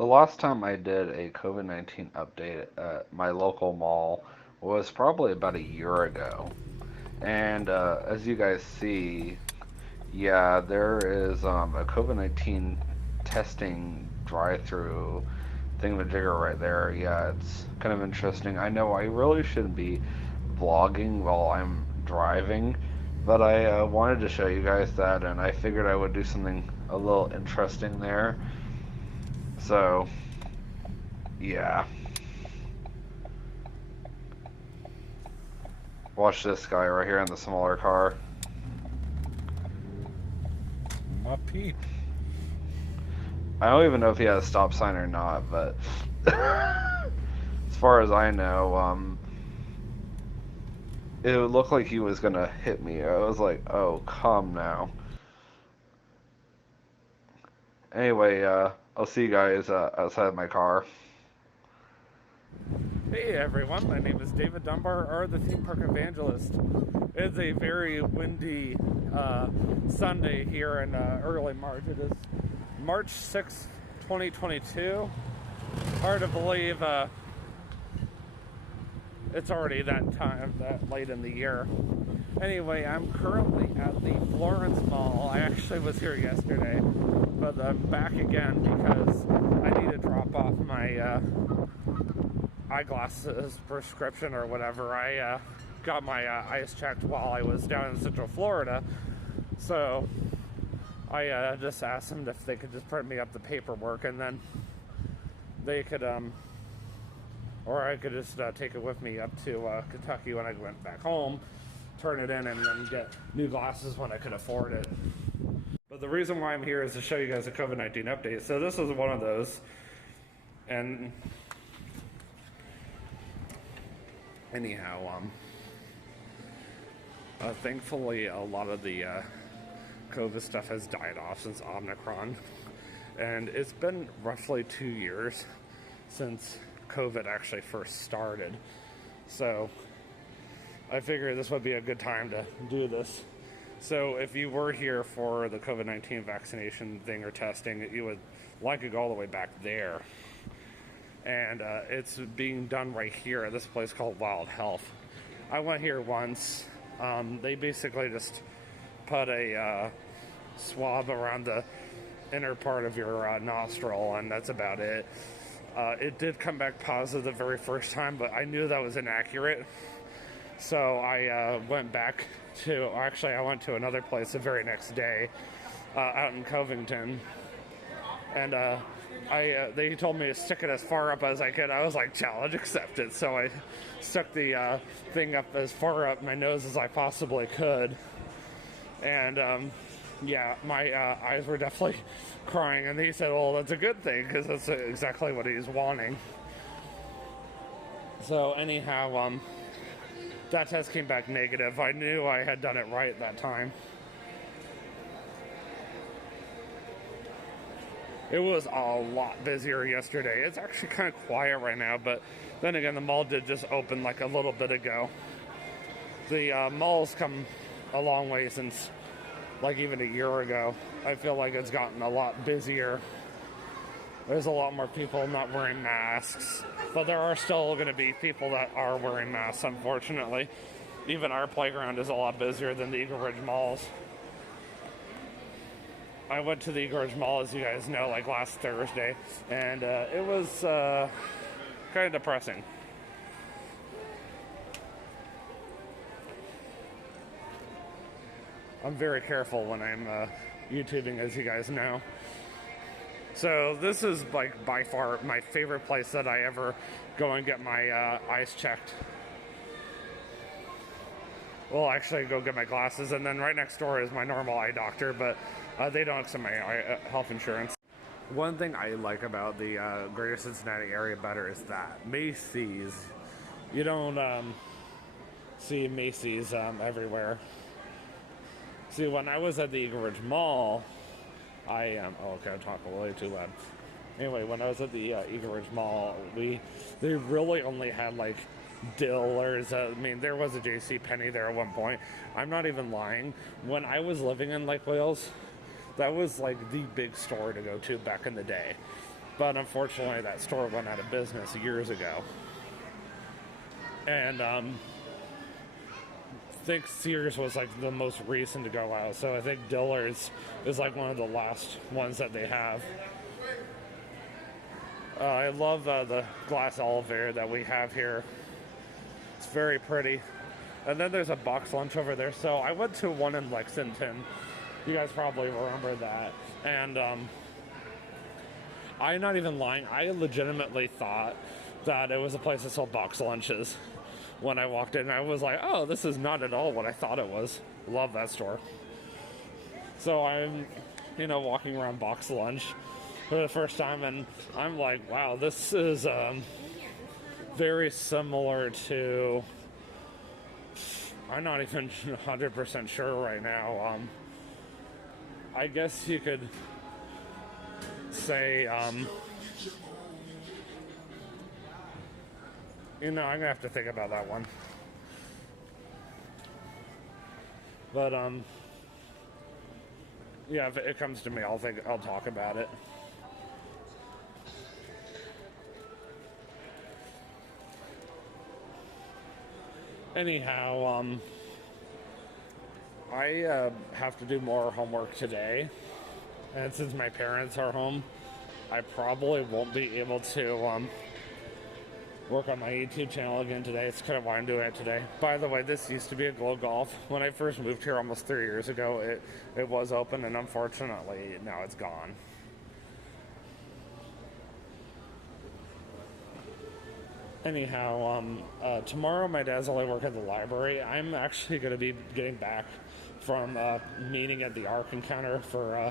The last time I did a COVID-19 update at my local mall was probably about a year ago. And as you guys see, yeah, there is a COVID-19 testing drive-through thingamajigger right there. Yeah, it's kind of interesting. I know I really shouldn't be vlogging while I'm driving, but I wanted to show you guys that, and I figured I would do something a little interesting there. So, yeah. Watch this guy right here in the smaller car. My Pete. I don't even know if he has a stop sign or not, but as far as I know, it looked like he was gonna hit me. I was like, oh, come now. Anyway, I'll see you guys outside my car. Hey everyone, my name is David Dunbar, or the Theme Park Evangelist. It's a very windy Sunday here in early March. It is March 6th, 2022. Hard to believe it's already that time, that late in the year. Anyway, I'm currently at the Florence Mall. I actually was here yesterday, but I'm back again because I need to drop off my eyeglasses prescription or whatever. I got my eyes checked while I was down in Central Florida, so I just asked them if they could just print me up the paperwork, and then they could, or I could just take it with me up to Kentucky when I went back home, turn it in, and then get new glasses when I could afford it. But the reason why I'm here is to show you guys a COVID-19 update. So this is one of those, and anyhow, thankfully a lot of the COVID stuff has died off since Omicron, and it's been roughly 2 years since COVID actually first started. So I figured this would be a good time to do this. So if you were here for the COVID-19 vaccination thing or testing, you would like to go all the way back there. And it's being done right here at this place called Wild Health. I went here once. They basically just put a swab around the inner part of your nostril, and that's about it. It did come back positive the very first time, but I knew that was inaccurate. So I went back to, actually I went to another place the very next day out in Covington, and they told me to stick it as far up as I could. I was like, challenge accepted. So I stuck the thing up as far up my nose as I possibly could. And yeah, my eyes were definitely crying. And he said, well, that's a good thing because that's exactly what he's wanting. So anyhow, that test came back negative. I knew I had done it right that time. It was a lot busier yesterday. It's actually kind of quiet right now, but then again, the mall did just open like a little bit ago. The mall's come a long way since like even a year ago. I feel like it's gotten a lot busier. There's a lot more people not wearing masks, but there are still going to be people that are wearing masks, unfortunately. Even our playground is a lot busier than the Eagle Ridge Mall's. I went to the Eagle Ridge Mall, as you guys know, like last Thursday, and it was kind of depressing. I'm very careful when I'm YouTubing, as you guys know. So this is like by far my favorite place that I ever go and get my eyes checked. Well, actually go get my glasses, and then right next door is my normal eye doctor, but they don't accept my health insurance. One thing I like about the greater Cincinnati area better is that Macy's, you don't see Macy's everywhere. See, when I was at the Eagle Ridge Mall, oh, okay, I'm talking way too loud. Anyway, when I was at the Eagle Ridge Mall, they really only had like Dillard's. I mean, there was a J.C. Penney there at one point. I'm not even lying. When I was living in Lake Wales, that was like the big store to go to back in the day. but unfortunately that store went out of business years ago. And I think Sears was like the most recent to go out, so I think Dillard's is like one of the last ones that they have. I love the glass elevator that we have here. It's very pretty. And then there's a box lunch over there. So I went to one in Lexington. You guys probably remember that. And I'm not even lying. I legitimately thought that it was a place that sold box lunches when I walked in. I was like, oh, this is not at all what I thought it was. Love that store. So I'm, walking around box lunch for the first time, and I'm like, wow, this is very similar to, I'm not even 100% sure right now. I guess you could say, I'm gonna have to think about that one. But yeah, if it comes to me, I'll talk about it. Anyhow, I have to do more homework today, and since my parents are home, I probably won't be able to work on my YouTube channel again today. It's kind of why I'm doing it today. By the way, this used to be a Glow Golf. When I first moved here almost 3 years ago, it was open, and unfortunately now it's gone. Anyhow, tomorrow my dad's only work at the library. I'm actually going to be getting back from a meeting at the Ark Encounter for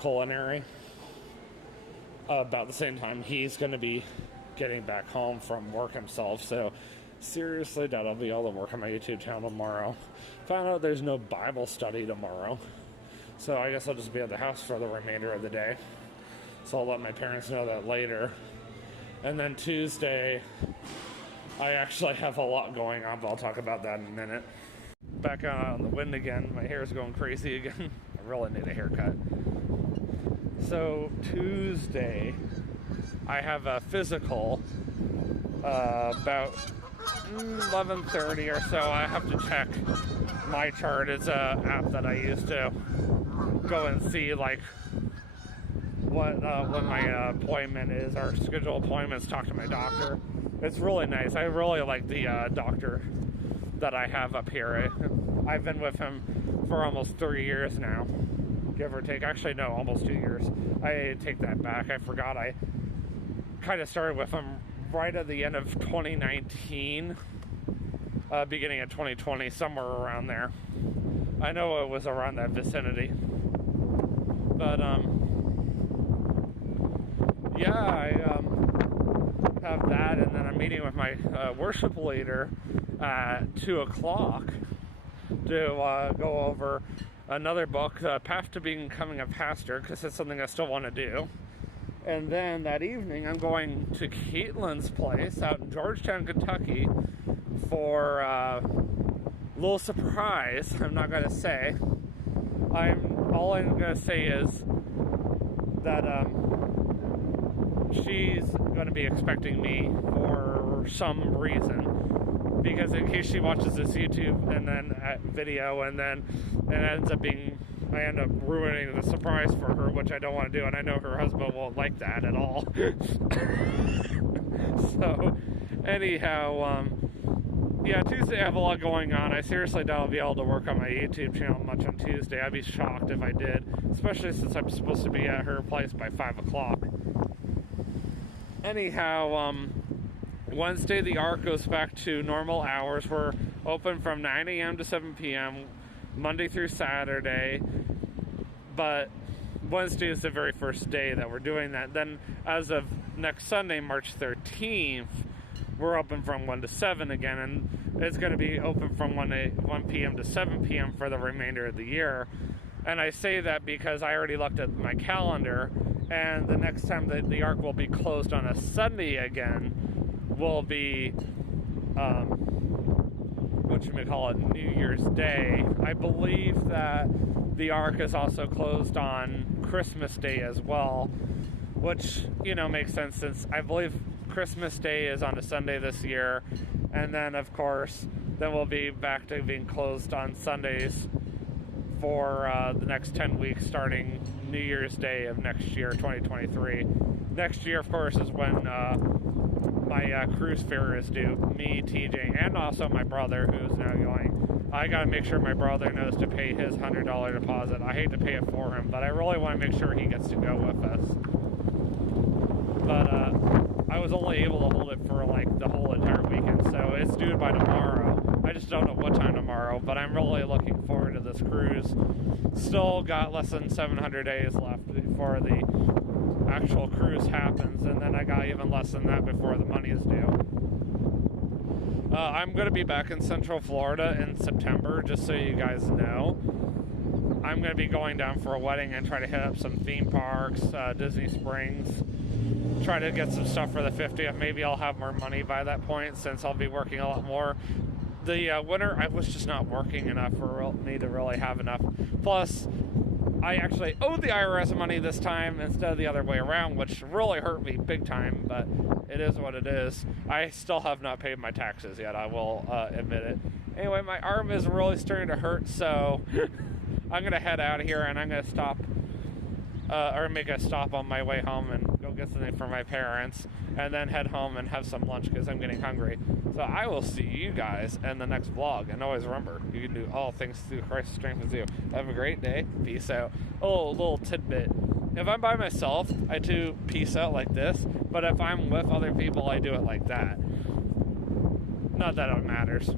culinary. About the same time he's going to be getting back home from work himself. So seriously, Dad, I'll be able to work on my YouTube channel tomorrow. Found out there's no Bible study tomorrow. So I guess I'll just be at the house for the remainder of the day. So I'll let my parents know that later. And then Tuesday, I actually have a lot going on, but I'll talk about that in a minute. Back out on the wind again. My hair's going crazy again. I really need a haircut. So Tuesday, I have a physical about 11:30 or so. I have to check my chart. It's an app that I use to go and see like what when my appointment is, or schedule appointments, talk to my doctor. It's really nice. I really like the doctor that I have up here. I've been with him for almost 3 years now, give or take. Actually, no, almost 2 years. I take that back. I forgot. I kind of started with him right at the end of 2019, beginning of 2020, somewhere around there. I know it was around that vicinity. But, yeah, I have that, and then I'm meeting with my worship leader at 2 o'clock to go over another book, Path to Becoming a Pastor, because it's something I still want to do. And then that evening, I'm going to Caitlin's place out in Georgetown, Kentucky for a little surprise. I'm not going to say. All I'm going to say is that she's going to be expecting me for some reason. Because in case she watches this YouTube and then video, and then it ends up being, I end up ruining the surprise for her, which I don't want to do, and I know her husband won't like that at all. So, anyhow, yeah, Tuesday I have a lot going on. I seriously doubt I'll be able to work on my YouTube channel much on Tuesday. I'd be shocked if I did, especially since I'm supposed to be at her place by 5 o'clock. Anyhow, Wednesday, the Ark goes back to normal hours. We're open from 9 a.m. to 7 p.m., Monday through Saturday. But Wednesday is the very first day that we're doing that. Then, as of next Sunday, March 13th, we're open from 1 to 7 again. And it's going to be open from 1 p.m. to 7 p.m. for the remainder of the year. And I say that because I already looked at my calendar, and the next time that the Ark will be closed on a Sunday again will be, New Year's Day. I believe that the Ark is also closed on Christmas Day as well. which, makes sense since I believe Christmas Day is on a Sunday this year, and then of course then we'll be back to being closed on Sundays for the next 10 weeks starting New Year's Day of next year, 2023. Next year, of course, is when my cruise fare is due. Me, TJ, and also my brother, who's now going. I gotta make sure my brother knows to pay his $100 deposit. I hate to pay it for him, but I really want to make sure he gets to go with us. But I was only able to hold it for like the whole entire weekend, so it's due by tomorrow. I just don't know what time tomorrow, but I'm really looking forward to this cruise. Still got less than 700 days left before the actual cruise happens, and then I got even less than that before the money is due. I'm going to be back in Central Florida in September, just so you guys know. I'm going to be going down for a wedding and try to hit up some theme parks, Disney Springs, try to get some stuff for the 50th. Maybe I'll have more money by that point since I'll be working a lot more. The winter, I was just not working enough for me to really have enough. Plus, I actually owed the IRS money this time instead of the other way around, which really hurt me big time, but it is what it is. I still have not paid my taxes yet, I will admit it. Anyway, my arm is really starting to hurt, so I'm going to head out of here and I'm going to stop, or make a stop on my way home and go get something for my parents, and then head home and have some lunch because I'm getting hungry. So I will see you guys in the next vlog. And always remember, you can do all things through Christ who strengthens you. Have a great day. Peace out. Oh, little tidbit. If I'm by myself, I do peace out like this. But if I'm with other people, I do it like that. Not that it matters.